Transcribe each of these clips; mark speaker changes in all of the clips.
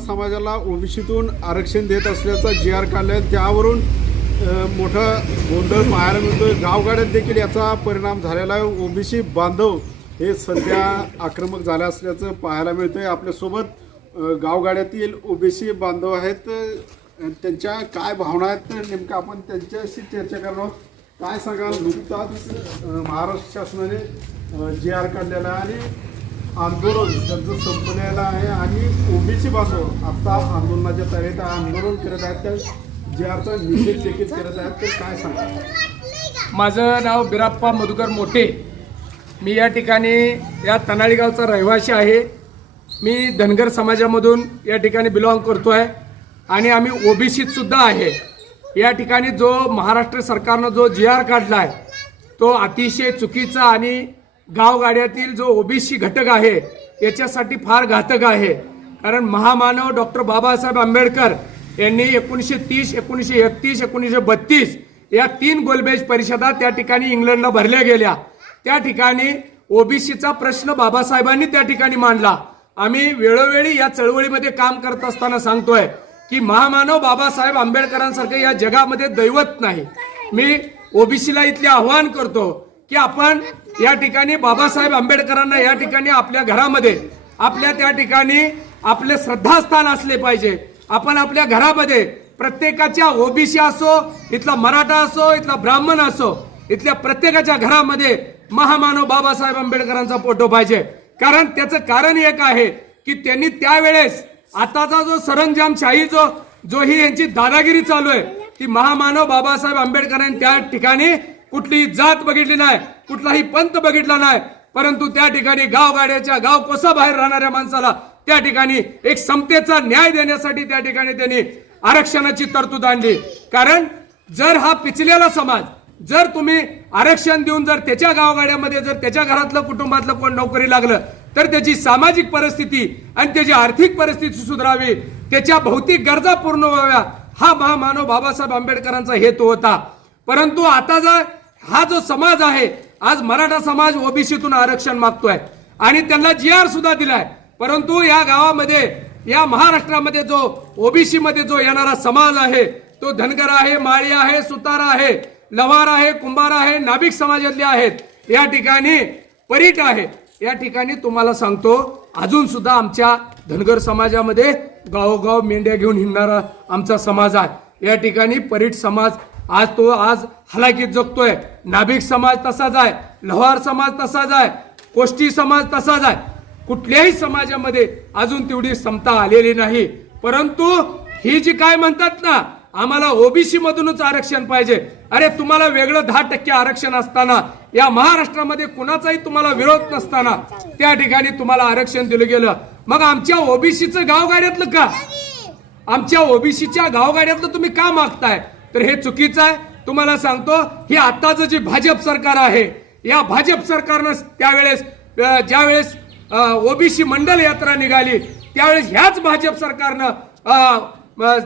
Speaker 1: समाजाला ओबीसीतून आरक्षण देत असल्याचा जी आर काढला आहे त्यावरून मोठा गोंधळ पाहायला मिळतो गावगाड्यात देखील याचा परिणाम झालेला आहे. ओबीसी बांधव हे सध्या आक्रमक झाले असल्याचं पाहायला मिळतं आहे आपल्यासोबत गावगाड्यातील ओबीसी बांधव आहेत. त्यांच्या काय भावना आहेत? नेमकं आपण त्यांच्याशी चर्चा करणार आहोत. काय सांगाल? नुकताच महाराष्ट्र शासनाने जी आर काढलेला आहे आणि आंदोलन त्यांचं संपलेलं आहे आणि ओबीसी बांधव आता आंदोलनाच्या तयारीत आंदोलन करत आहेत त्या जे आता निषेध देखील करत आहेत ते काय सांगा
Speaker 2: माझं नाव बिराप्पा मधुकर मोठे. मी या ठिकाणी या तनाळी गावचा रहिवासी आहे. मी धनगर समाजामधून या ठिकाणी बिलॉंग करतो आहे आणि आम्ही ओबीसीतसुद्धा आहे. या ठिकाणी जो महाराष्ट्र सरकारनं जो जी आर काढला आहे तो अतिशय चुकीचा आणि गावगाड्यातील जो ओबीसी घटक आहे याच्यासाठी फार घातक आहे. कारण महामानव डॉक्टर बाबासाहेब आंबेडकर यांनी एकोणीसशे तीस एकोणीसशे एकतीस एकोणीसशे बत्तीस या तीन गोलबेज परिषदा त्या ठिकाणी इंग्लंडला भरल्या गेल्या. त्या ठिकाणी ओबीसीचा प्रश्न बाबासाहेबांनी त्या ठिकाणी मांडला. आम्ही वेळोवेळी या चळवळीमध्ये काम करत असताना सांगतोय की महामानव बाबासाहेब आंबेडकरांसारखं या जगामध्ये दैवत नाही. मी ओबीसीला इथले आव्हान करतो की आपण या ठिकाणी बाबासाहेब आंबेडकरांना या ठिकाणी आपल्या घरामध्ये आपल्या त्या ठिकाणी आपले श्रद्धास्थान असले पाहिजे. आपण आपल्या घरामध्ये प्रत्येकाच्या ओबीसी असो इथला मराठा असो इथला ब्राह्मण असो इथल्या प्रत्येकाच्या घरामध्ये महामानव बाबासाहेब आंबेडकरांचा फोटो पाहिजे. कारण त्याचं कारण एक आहे की त्यांनी त्यावेळेस आताचा जो सरंजामशाही जो जो ही यांची दादागिरी चालू आहे ती महामानव बाबासाहेब आंबेडकरांनी त्या ठिकाणी कुठलीही जात बघितली नाही कुठलाही पंथ बघितला नाही परंतु त्या ठिकाणी गावगाड्याच्या गाव कोसा बाहेर राहणाऱ्या माणसाला त्या ठिकाणी एक समतेचा न्याय देण्यासाठी त्या ठिकाणी त्यांनी आरक्षणाची तरतूद आणली. कारण जर हा पिचलेला समाज जर तुम्ही आरक्षण देऊन जर त्याच्या गावगाड्यामध्ये जर त्याच्या घरातलं कुटुंबातलं कोण नोकरी लागलं तर त्याची सामाजिक परिस्थिती आणि त्याची आर्थिक परिस्थिती सुधारावी त्याच्या भौतिक गरजा पूर्ण व्हाव्या हा महामानव बाबासाहेब आंबेडकरांचा हेतू होता. परंतु आता जर हा जो समाज आहे आज मराठा समाज ओबीसीतून आरक्षण मागतोय. आणि त्यांना जी आर सुद्धा दिलाय. परंतु या गावामध्ये या महाराष्ट्रामध्ये जो ओबीसी मध्ये जो येणारा समाज आहे तो धनगर आहे माळी आहे सुतार आहे लवार आहे कुंभार आहे नाभिक समाजातले आहेत या ठिकाणी परीट आहे. या ठिकाणी तुम्हाला सांगतो अजून सुद्धा आमच्या धनगर समाजामध्ये गावोगाव मेंढ्या घेऊन हिंडणारा आमचा समाज आहे. या ठिकाणी परीट समाज आज तो आज हलाकीत जगतोय. नाभिक समाज तसाच आहे लोहार समाज तसाच आहे कोष्टी समाज तसाच आहे. कुठल्याही समाजामध्ये अजून तेवढी समता आलेली नाही. परंतु ही जी काय म्हणतात ना आम्हाला ओबीसी मधूनच आरक्षण पाहिजे. अरे तुम्हाला वेगळं दहा टक्के आरक्षण असताना या महाराष्ट्रामध्ये कुणाचाही तुम्हाला विरोध नसताना त्या ठिकाणी तुम्हाला आरक्षण दिलं गेलं. मग आमच्या ओबीसीचं गावगाड्यातलं का? आमच्या ओबीसीच्या गावगाड्यातलं तुम्ही का मागताय? तर हे चुकीचं आहे. तुम्हाला सांगतो ही आताचं जे भाजप सरकार आहे या भाजप सरकारनं त्यावेळेस ज्यावेळेस ओबीसी मंडल यात्रा निघाली त्यावेळेस ह्याच भाजप सरकारनं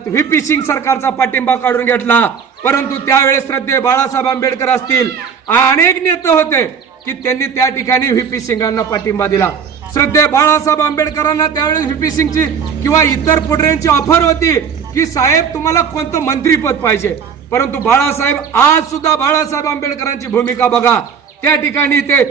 Speaker 2: व्ही पी सिंग सरकारचा पाठिंबा काढून घेतला. परंतु त्यावेळेस श्रद्धे बाळासाहेब आंबेडकर असतील. अनेक नेते होते की त्यांनी त्या ठिकाणी व्ही पी सिंगांना पाठिंबा दिला. श्रद्धे बाळासाहेब आंबेडकरांना त्यावेळेस व्ही सिंगची किंवा इतर पुढऱ्यांची ऑफर होती. की साहेब तुम्हाला कोणतं मंत्रीपद पाहिजे? परंतु बाळासाहेब आज सुद्धा बाळासाहेब आंबेडकरांची भूमिका बघा. त्या ठिकाणी ते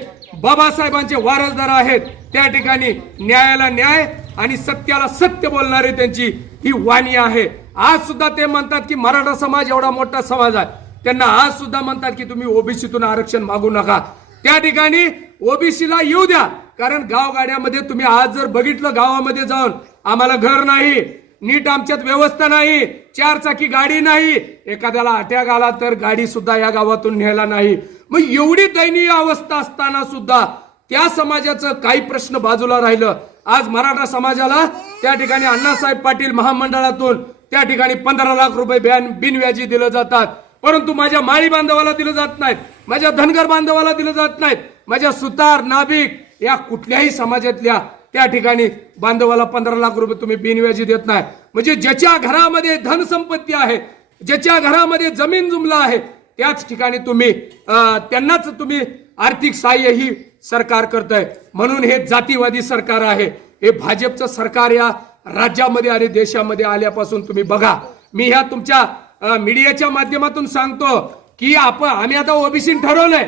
Speaker 2: बाबासाहेबांचे वारसदार आहेत. त्या ठिकाणी न्यायाला न्याय आणि सत्याला सत्य बोलणारी त्यांची ही वाणी आहे. आज सुद्धा ते म्हणतात की मराठा समाज एवढा मोठा समाज आहे. त्यांना आज सुद्धा म्हणतात की तुम्ही ओबीसीतून आरक्षण मागू नका. त्या ठिकाणी ओबीसीला येऊ द्या. कारण गावगाड्यामध्ये तुम्ही आज जर बघितलं गावामध्ये जाऊन आम्हाला घर नाही. नीट आमच्यात व्यवस्था नाही चार चाकी गाडी नाही. एखाद्याला अटॅक आला तर गाडी सुद्धा या गावातून न्यायला नाही. मग एवढी दयनीय अवस्था असताना सुद्धा त्या समाजाचं काही प्रश्न बाजूला राहिलं. आज मराठा समाजाला त्या ठिकाणी अण्णासाहेब पाटील महामंडळातून त्या ठिकाणी पंधरा लाख रुपये बॅन बिनव्याजी दिलं जातात. परंतु माझ्या माळी बांधवाला दिलं जात नाहीत. माझ्या धनगर बांधवाला दिलं जात नाहीत. माझ्या सुतार नाभिक या कुठल्याही समाजातल्या त्या ठिकाणी बांधवाला पंधरा लाख रुपये तुम्ही बिनव्याजी देत नाही. म्हणजे ज्याच्या घरामध्ये धनसंपत्ती आहे ज्याच्या घरामध्ये जमीन जुमला आहे त्याच ठिकाणी तुम्ही त्यांनाच तुम्ही आर्थिक सहाय्य ही सरकार करतंय. म्हणून हे जातीवादी सरकार आहे. हे भाजपचं सरकार या राज्यामध्ये आणि देशामध्ये आल्यापासून तुम्ही बघा. मी ह्या तुमच्या मीडियाच्या माध्यमातून सांगतो की आपण आम्ही आता ओबीसी ठरवलंय.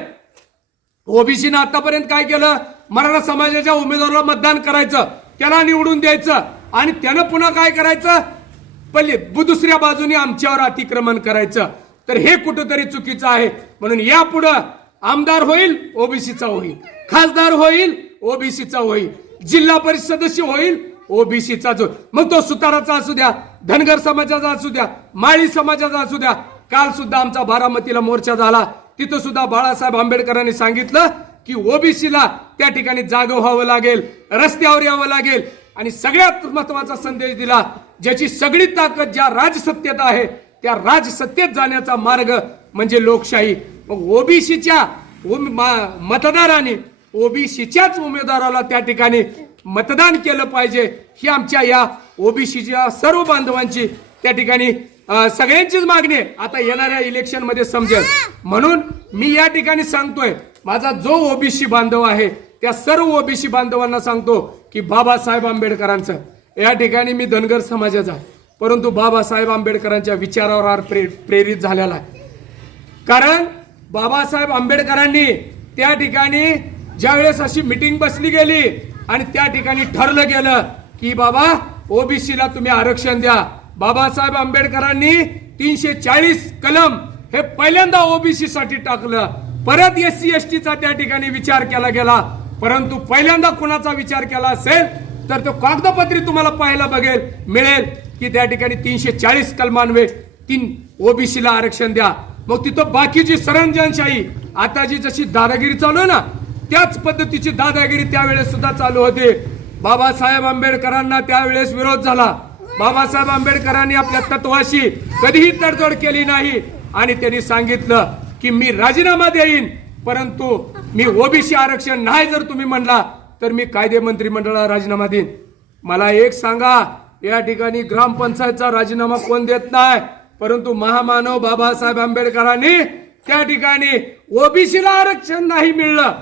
Speaker 2: ओबीसीनं आतापर्यंत काय केलं? मराठा समाजाच्या उमेदवाराला मतदान करायचं त्याला निवडून द्यायचं आणि त्यानं पुन्हा काय करायचं? पहिले दुसऱ्या बाजूने आमच्यावर अतिक्रमण करायचं. तर हे कुठंतरी चुकीचं आहे. म्हणून यापुढं आमदार होईल ओबीसीचा होईल. खासदार होईल ओबीसीचा होईल. जिल्हा परिषद सदस्य होईल ओबीसीचा जो मग तो सुताराचा असू द्या धनगर समाजाचा असू द्या माळी समाजाचा असू द्या. काल सुद्धा आमचा बारामतीला मोर्चा झाला. तिथं सुद्धा बाळासाहेब आंबेडकरांनी सांगितलं की ओबीसीला त्या ठिकाणी जाग व्हावं लागेल रस्त्यावर यावं लागेल. आणि सगळ्यात महत्त्वाचा संदेश दिला ज्याची सगळी ताकद ज्या राजसत्तेत आहे त्या राजसत्तेत जाण्याचा मार्ग म्हणजे लोकशाही. मग ओबीसीच्या मतदाराने ओबीसीच्याच उमेदवाराला त्या ठिकाणी मतदान केलं पाहिजे ही आमच्या या ओबीसीच्या सर्व बांधवांची त्या ठिकाणी सगळ्यांचीच मागणी आता येणाऱ्या इलेक्शनमध्ये समजेल. म्हणून मी या ठिकाणी सांगतोय माझा जो ओबीसी बांधव आहे त्या सर्व ओबीसी बांधवांना सांगतो की बाबासाहेब आंबेडकरांचं. या ठिकाणी मी धनगर समाजाचा परंतु बाबासाहेब आंबेडकरांच्या विचारावर प्रे- प्रेरित झालेला आहे. कारण बाबासाहेब आंबेडकरांनी त्या ठिकाणी ज्यावेळेस अशी मिटिंग बसली गेली आणि त्या ठिकाणी ठरलं गेलं की बाबा ओबीसीला तुम्ही आरक्षण द्या. बाबासाहेब आंबेडकरांनी तीनशे चाळीस कलम हे पहिल्यांदा ओबीसीसाठी टाकलं. परत एस सी एस टीचा त्या ठिकाणी विचार केला गेला. परंतु पहिल्यांदा कुणाचा विचार केला असेल तर तो कागदपत्री तुम्हाला पाहायला बघेल मिळेल की त्या ठिकाणी तीनशे चाळीस कलमान्वे तीन ओबीसीला आरक्षण द्या. मग तिथं बाकीची सरंजनशाही आता जी जशी दादागिरी चालू आहे ना त्याच पद्धतीची दादागिरी त्यावेळेस सुद्धा चालू होते. बाबासाहेब आंबेडकरांना त्यावेळेस विरोध झाला. बाबासाहेब आंबेडकरांनी आपल्या तत्वाशी कधीही तडजोड केली नाही. आणि त्यांनी सांगितलं की मी राजीनामा देईन. परंतु मी ओबीसी आरक्षण नाही जर तुम्ही म्हणला तर मी कायदे मंत्रिमंडळाला राजीनामा देईन. मला एक सांगा या ठिकाणी ग्रामपंचायतचा राजीनामा कोण देत नाही? परंतु महामानव बाबासाहेब आंबेडकरांनी त्या ठिकाणी ओबीसीला आरक्षण नाही मिळलं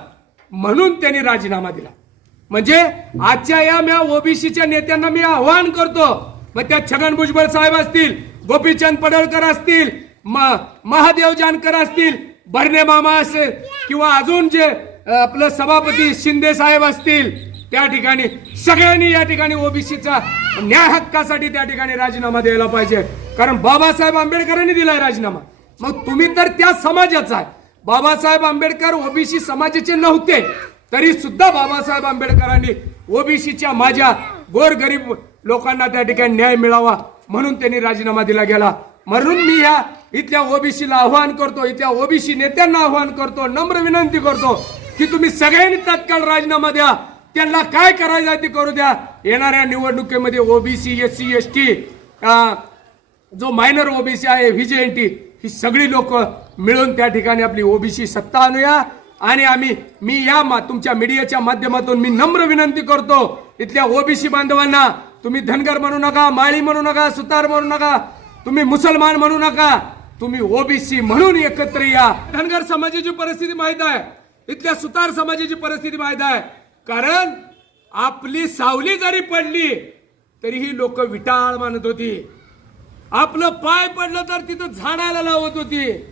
Speaker 2: म्हणून त्यांनी राजीनामा दिला. म्हणजे आजच्या या मी ओबीसीच्या नेत्यांना मी आव्हान करतो. मग त्या छगन भुजबळ साहेब असतील गोपीचंद पडळकर असतील महादेव जानकर असतील भरणे मामा असेल किंवा अजून जे आपलं सभापती शिंदे साहेब असतील त्या ठिकाणी सगळ्यांनी या ठिकाणी ओबीसीचा न्याय हक्कासाठी त्या ठिकाणी राजीनामा द्यायला पाहिजे. कारण बाबासाहेब आंबेडकरांनी दिलाय राजीनामा. मग तुम्ही तर त्या समाजाचा आहे. बाबासाहेब आंबेडकर ओबीसी समाजाचे नव्हते तरी सुद्धा बाबासाहेब आंबेडकरांनी ओबीसीच्या माझ्या गोरगरीब लोकांना त्या ठिकाणी न्याय मिळावा म्हणून त्यांनी राजीनामा दिला गेला. म्हणून मी ह्या इथल्या ओबीसीला आव्हान करतो इथल्या ओबीसी नेत्यांना आव्हान करतो नम्र विनंती करतो की तुम्ही सगळ्यांनी तत्काळ राजीनामा द्या. त्यांना काय करायचं आहे ते करू द्या. येणाऱ्या निवडणुकीमध्ये OBC S C S T जो मायनर ओबीसी आहे व्हीजेएनटी ही सगळी लोक मिळून त्या ठिकाणी आपली ओबीसी सत्ता आणूया. आणि आम्ही मी या मा- तुमच्या मीडियाच्या माध्यमातून मी नम्र विनंती करतो इथल्या ओबीसी बांधवांना तुम्ही धनगर म्हणू नका माळी म्हणू नका सुतार म्हणू नका तुम्ही मुसलमान म्हणू नका तुम्ही ओबीसी म्हणून एकत्र या. धनगर समाजाची परिस्थिती माहीत आहे. इथल्या सुतार समाजाची परिस्थिती माहीत आहे. कारण आपली सावली जरी पडली तरी ही लोक विटाळ मानत होती. आपलं पाय पडलं तर तिथं झाडाला लावत होती.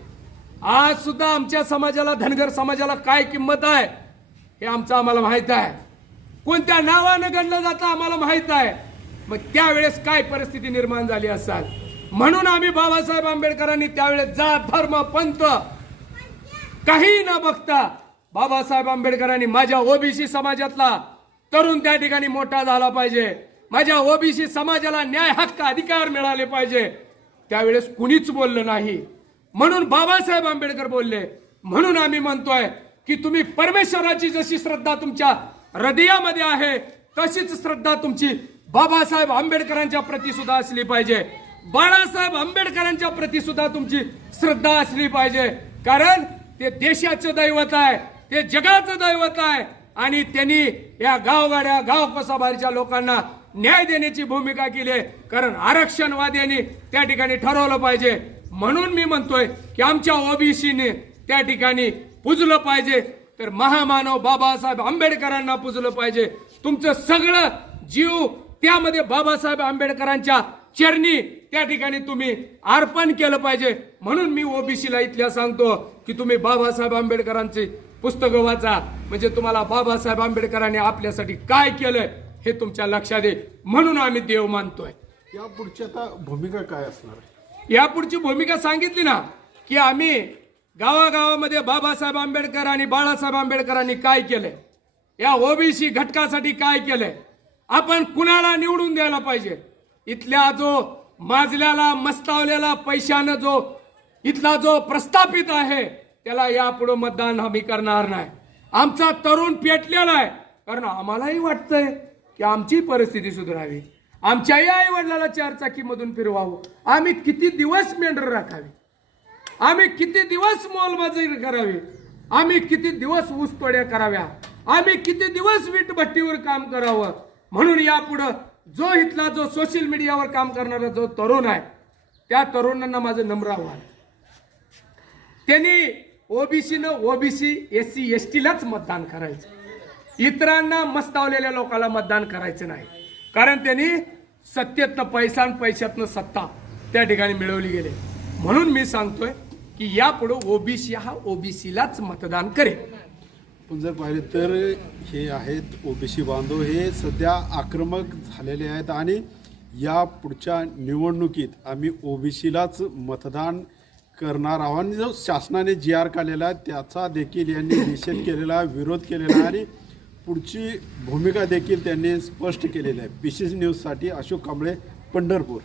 Speaker 2: आज सुद्धा आमच्या समाजाला धनगर समाजाला काय किंमत आहे हे आमचं आम्हाला माहीत आहे. कोणत्या नावानं गणलं जातं आम्हाला माहीत आहे. मग त्यावेळेस काय परिस्थिती निर्माण झाली असाल? म्हणून आम्ही बाबासाहेब आंबेडकरांनी त्यावेळेस जात धर्म पंथ काही न बघता बाबासाहेब आंबेडकरांनी माझ्या ओबीसी समाजातला तरुण त्या ठिकाणी मोठा झाला पाहिजे. माझ्या ओबीसी समाजाला न्याय हक्क अधिकार मिळाले पाहिजे. त्यावेळेस कुणीच बोललं नाही. म्हणून बाबासाहेब आंबेडकर बोलले. म्हणून आम्ही म्हणतोय की तुम्ही परमेश्वराची जशी श्रद्धा तुमच्या हृदयामध्ये आहे तशीच श्रद्धा तुमची बाबासाहेब आंबेडकरांच्या प्रती सुद्धा असली पाहिजे. बाळासाहेब आंबेडकरांच्या प्रती सुद्धा तुमची श्रद्धा असली पाहिजे. कारण ते देशाचं दैवत आहे ते जगाचं दैवत आहे आणि त्यांनी या गावगाड्या गाव कसाबारीच्या लोकांना न्याय देण्याची भूमिका केली आहे. कारण आरक्षणवाद्यांनी त्या ठिकाणी ठरवलं पाहिजे. म्हणून मी म्हणतोय की आमच्या ओबीसीने त्या ठिकाणी पुजलं पाहिजे. तर महामानव बाबासाहेब आंबेडकरांना पुजलं पाहिजे. तुमचं सगळं जीव त्यामध्ये बाबासाहेब आंबेडकरांच्या चरणी त्या ठिकाणी तुम्ही अर्पण केलं पाहिजे. म्हणून मी ओबीसीला इथल्या सांगतो की तुम्ही बाबासाहेब आंबेडकरांची पुस्तकं वाचा. म्हणजे तुम्हाला बाबासाहेब आंबेडकरांनी आपल्यासाठी काय केलंय हे तुमच्या लक्षात येईल. म्हणून आम्ही देव मानतोय.
Speaker 1: या पुढची आता भूमिका काय असणार? आहे
Speaker 2: यापुढची भूमिका सांगितली ना की आम्ही गावागावामध्ये बाबासाहेब आंबेडकर आणि बाळासाहेब आंबेडकरांनी काय केलंय? या ओबीसी घटकासाठी काय केलंय? आपण कुणाला निवडून द्यायला पाहिजे? इथल्या जो माजल्याला मस्तावलेला पैशानं जो इथला जो प्रस्थापित आहे त्याला यापुढं मतदान आम्ही करणार नाही. आमचा तरुण पेटलेला आहे. कारण आम्हालाही वाटतंय की आमची परिस्थिती सुधारावी. आमच्याही आई वडिलाला चारचाकीमधून फिरवावं. आम्ही किती दिवस मेंढर राखावी? आम्ही किती दिवस मोलमजुरी करावी? आम्ही किती दिवस ऊसतोड्या कराव्या? आम्ही किती दिवस वीटभट्टीवर काम करावं? म्हणून यापुढं जो इथला जो सोशल मीडियावर काम करणारा जो तरुण आहे त्या तरुणांना माझं नम्र आव्हान त्यांनी ओबीसीनं ओबीसी एस सी एस टीलाच मतदान करायचं. इतरांना मस्तावलेल्या लोकांना मतदान करायचं नाही. कारण त्यांनी सत्तेतनं पैसा पैशातनं सत्ता त्या ठिकाणी मिळवली गेली. म्हणून मी सांगतोय की यापुढं ओबीसी हा ओबीसीलाच मतदान करेल.
Speaker 1: पण जर पाहिले तर हे आहेत ओबीसी बांधव. हे सध्या आक्रमक झालेले आहेत आणि या पुढच्या निवडणुकीत आम्ही ओबीसीलाच मतदान करणार आहोत. आणि जो शासनाने जी आर काढलेला आहे त्याचा देखील यांनी निषेध केलेला आहे विरोध केलेला आहे आणि पुढची भूमिका देखील त्यांनी स्पष्ट केलेली आहे. पी सी न्यूजसाठी अशोक कांबळे पंढरपूर.